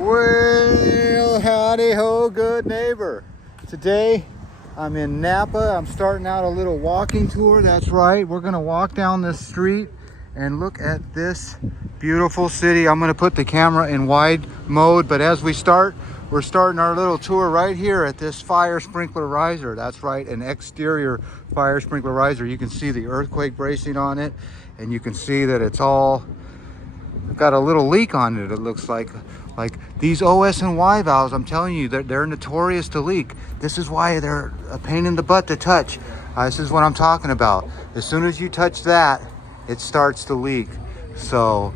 Well, howdy ho, good neighbor. Today I'm in Napa. I'm starting out a little walking tour. That's right. We're going to walk down this street and look at this beautiful city. I'm going to put the camera in wide mode, but as we start, we're starting our little tour right here at this fire sprinkler riser. That's right, an exterior fire sprinkler riser. You can see the earthquake bracing on it, and you can see that it's all got a little leak on it. It looks like these OS and Y valves, I'm telling you, they're notorious to leak. This is why they're a pain in the butt to touch. This is what I'm talking about. As soon as you touch that, it starts to leak. So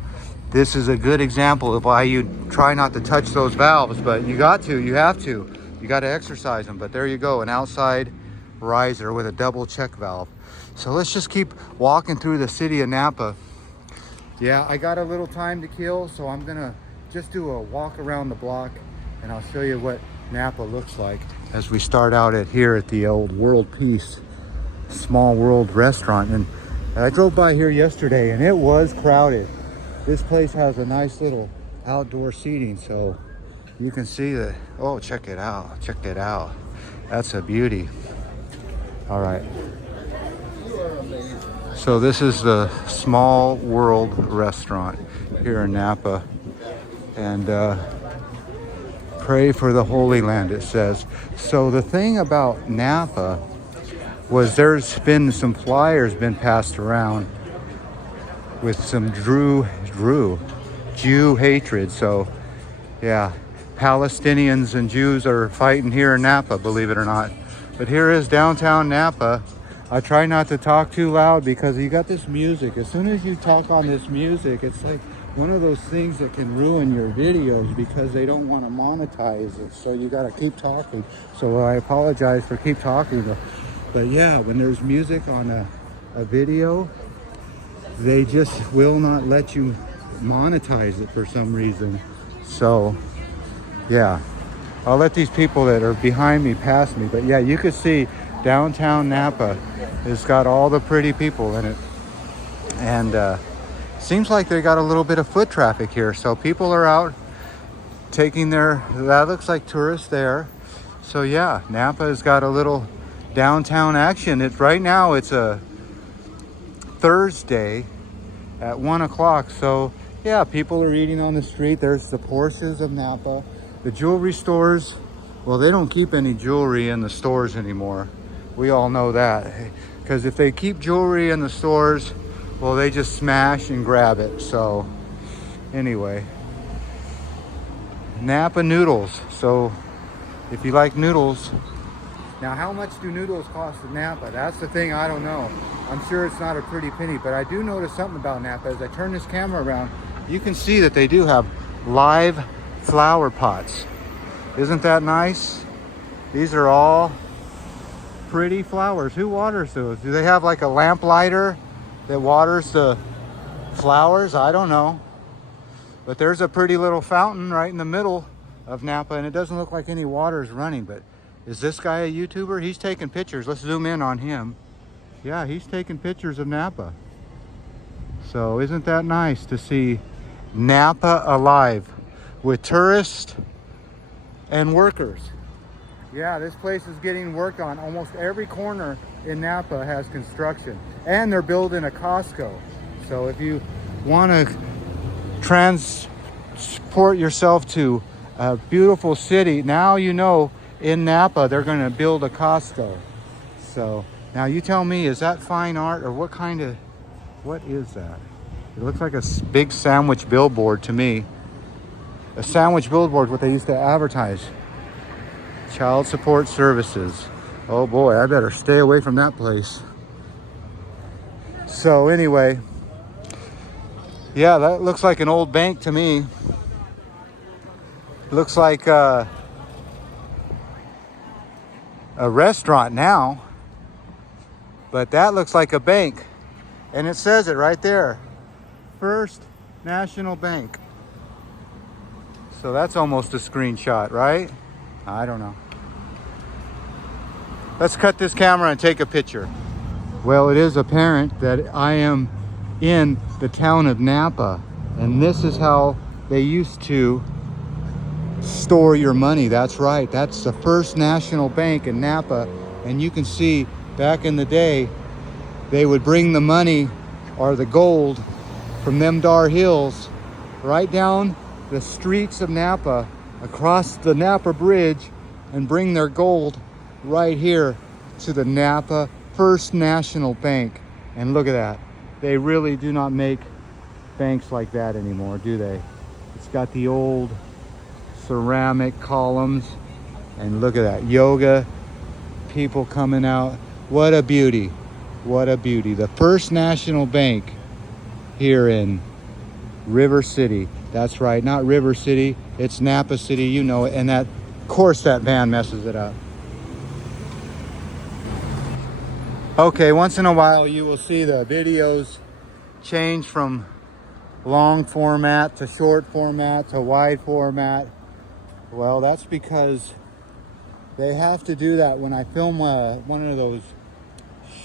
this is a good example of why you try not to touch those valves, but you have to exercise them. But there you go, an outside riser with a double check valve. So let's just keep walking through the city of Napa. Yeah, I got a little time to kill, so I'm gonna just do a walk around the block and I'll show you what Napa looks like as we start out here at the old World Peace Small World restaurant. And I drove by here yesterday and it was crowded. This place has a nice little outdoor seating, so you can see that. Oh, check it out, that's a beauty. All right, so this is the Small World restaurant here in Napa. And pray for the Holy Land, it says. So the thing about Napa was there's been some flyers been passed around with some Jew hatred. So yeah, Palestinians and Jews are fighting here in Napa, believe it or not. But here is downtown Napa. I try not to talk too loud because you got this music. As soon as you talk on this music, it's like one of those things that can ruin your videos because they don't want to monetize it. So you got to keep talking. So I apologize for keep talking. But yeah, when there's music on a video, they just will not let you monetize it for some reason. So yeah, I'll let these people that are behind me pass me. But yeah, you could see downtown Napa has got all the pretty people in it. And seems like they got a little bit of foot traffic here. So people are out taking that looks like tourists there. So yeah, Napa has got a little downtown action. Right now it's a Thursday at 1 o'clock. So yeah, people are eating on the street. There's the Porsches of Napa. The jewelry stores, well, they don't keep any jewelry in the stores anymore. We all know that. Because if they keep jewelry in the stores, well, they just smash and grab it. So anyway, Napa noodles. So if you like noodles, now how much do noodles cost in Napa? That's the thing, I don't know. I'm sure it's not a pretty penny, but I do notice something about Napa. As I turn this camera around, you can see that they do have live flower pots. Isn't that nice? These are all pretty flowers. Who waters those? Do they have like a lamp lighter that waters the flowers? I don't know. But there's a pretty little fountain right in the middle of Napa, and it doesn't look like any water is running. But is this guy a YouTuber? He's taking pictures. Let's zoom in on him. Yeah, he's taking pictures of Napa. So isn't that nice to see Napa alive with tourists and workers? Yeah, this place is getting worked on. Almost every corner in Napa has construction. And they're building a Costco. So if you want to transport yourself to a beautiful city, now you know in Napa they're going to build a Costco. So now you tell me, is that fine art or what is that? It looks like a big sandwich billboard to me. A sandwich billboard, what they used to advertise. Child support services. Oh boy, I better stay away from that place. So anyway, yeah, that looks like an old bank to me. Looks like a restaurant now, but that looks like a bank. And it says it right there, First National Bank. So that's almost a screenshot, right? I don't know. Let's cut this camera and take a picture. Well, it is apparent that I am in the town of Napa, and this is how they used to store your money. That's right. That's the First National Bank in Napa. And you can see back in the day, they would bring the money or the gold from them dar hills right down the streets of Napa, across the Napa Bridge, and bring their gold right here to the Napa First National Bank. And look at that. They really do not make banks like that anymore, do they? It's got the old ceramic columns, and look at that, yoga, people coming out. What a beauty. What a beauty. The First National Bank here in River City. That's right, not River City, it's Napa City, you know it. And that, of course, that van messes it up. Okay, once in a while you will see the videos change from long format to short format to wide format. Well, that's because they have to do that when I film one of those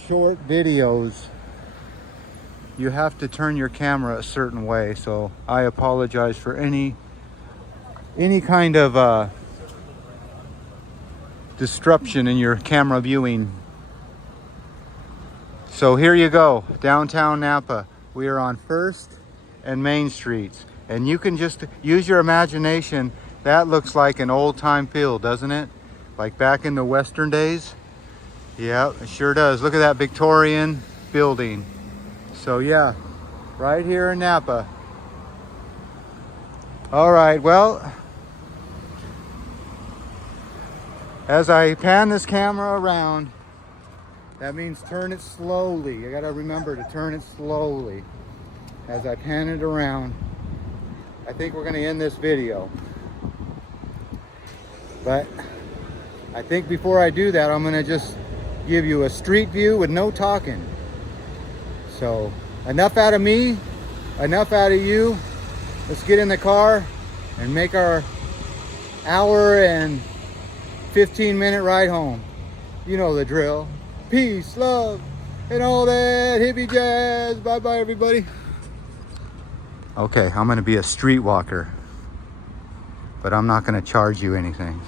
short videos. You have to turn your camera a certain way, so I apologize for any kind of disruption in your camera viewing. So here you go, downtown Napa. We are on First and Main Streets, and you can just use your imagination. That looks like an old-time field, doesn't it? Like back in the Western days. Yeah, it sure does. Look at that Victorian building. So yeah, right here in Napa. All right, well, as I pan this camera around, that means turn it slowly. I gotta remember to turn it slowly as I pan it around. I think we're gonna end this video. But I think before I do that, I'm gonna just give you a street view with no talking. So enough out of me, enough out of you. Let's get in the car and make our hour and 15-minute ride home. You know the drill. Peace, love, and all that hippie jazz. Bye-bye, everybody. Okay, I'm gonna be a street walker, but I'm not gonna charge you anything.